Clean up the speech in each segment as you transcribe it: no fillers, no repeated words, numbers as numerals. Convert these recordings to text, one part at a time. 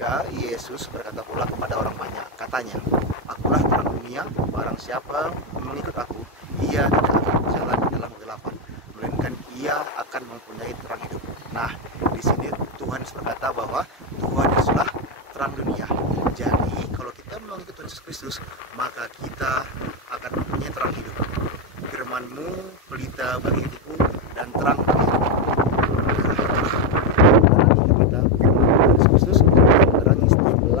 Maka Yesus berkata pula kepada orang banyak, katanya, "Akulah terang dunia, barang siapa mengikut aku, ia tidak akan berjalan di dalam kegelapan, melainkan ia akan mempunyai terang hidup." Nah, di sini Tuhan berkata bahwa Tuhan Yesuslah terang dunia. Jadi, kalau kita mengikut Tuhan Yesus Kristus, maka kita akan mempunyai terang hidup. Firman-Mu pelita bagi hidupku dan terang bagi hidupku.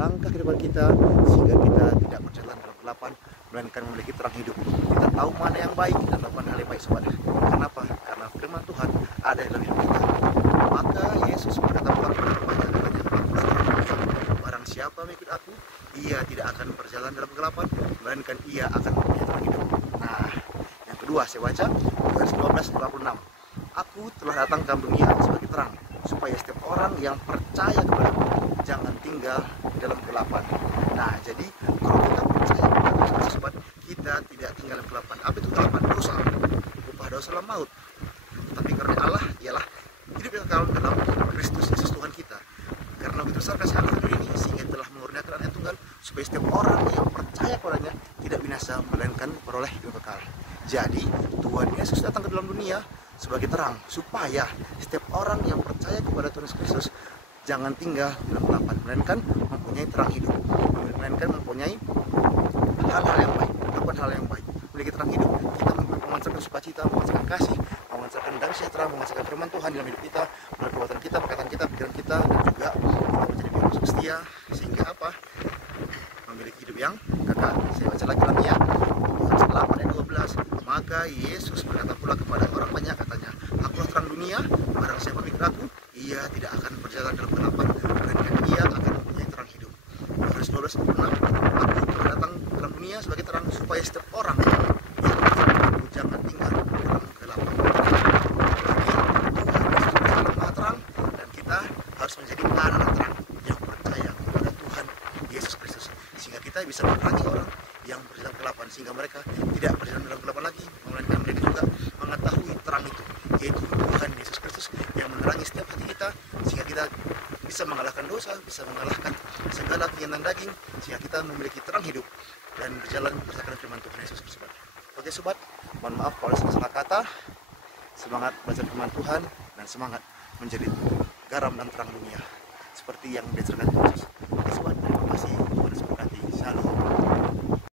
Langkah kehidupan kita sehingga kita tidak berjalan dalam kegelapan, melainkan memiliki terang hidup. Kita tahu mana yang baik dan melakukan hal yang baik, sobat. Kenapa? Karena firman Tuhan ada dalam hidup kita. Maka Yesus berkata pula kepada banyak, barang siapa mengikut aku, ia tidak akan berjalan dalam kegelapan, melainkan ia akan mempunyai terang hidup. Nah, yang kedua saya baca Yohanes 12:26. Aku telah datang ke dunia sebagai terang, supaya setiap orang yang percaya kepadaku jangan tinggal di dalam kegelapan. Nah, jadi kalau kita percaya kepada Tuhan, sobat, kita tidak tinggal dalam kegelapan. Apa itu kegelapan? Dosa. Upah dosa adalah maut. Tapi karena Allah ialah hidup yang kekal dalam Kristus Yesus Tuhan kita. Karena begitu besar kasih Allah dunia ini, sehingga telah mengurniakan Anaknya Tunggal, supaya setiap orang yang percaya kepadanya tidak binasa, melainkan beroleh hidup kekal. Jadi Tuhan Yesus datang ke dalam dunia sebagai terang, supaya setiap orang yang percaya kepada Tuhan Yesus Kristus jangan tinggal di dalam kegelapan, melainkan mempunyai terang hidup, melainkan mempunyai hal-hal yang baik, melakukan hal yang baik, memiliki terang hidup. Kita memancarkan sukacita, memancarkan kasih, memancarkan damai sejahtera, memancarkan firman Tuhan dalam hidup kita, melalui perbuatan kita, perkataan kita, pikiran kita, dan juga kita menjadi pribadi setia, sehingga apa? Memiliki hidup yang kekal. Saya baca lagi ya. Yohanes 8 ayat 12. Maka Yesus berkata pula kepada orang banyak, katanya, "Akulah terang dunia, barang siapa mengikut aku, ia tidak akan berjalan dalam kegelapan, melainkan ia akan mempunyai terang hidup." Yohanes 12:6. Aku telah datang ke dalam dunia sebagai terang, supaya setiap orang yang percaya aku jangan tinggal dalam kegelapan. Jadi Tuhan Yesus Maha terang, dan kita harus menjadi anak terang yang percaya kepada Tuhan Yesus Kristus, sehingga kita bisa menerangi orang yang berjalan kegelapan, sehingga mereka tidak berjalan dalam kegelapan lagi, melainkan mereka juga mengetahui terang itu, yaitu Tuhan Yesus Kristus yang menerangi setiap hati kita, sehingga kita bisa mengalahkan dosa, bisa mengalahkan segala keinginan daging, sehingga kita memiliki terang hidup dan berjalan berdasarkan firman Tuhan Yesus Kristus. Oke sobat, mohon maaf kalau salah kata. Semangat belajar firman Tuhan dan semangat menjadi garam dan terang dunia seperti yang diajarkan Yesus.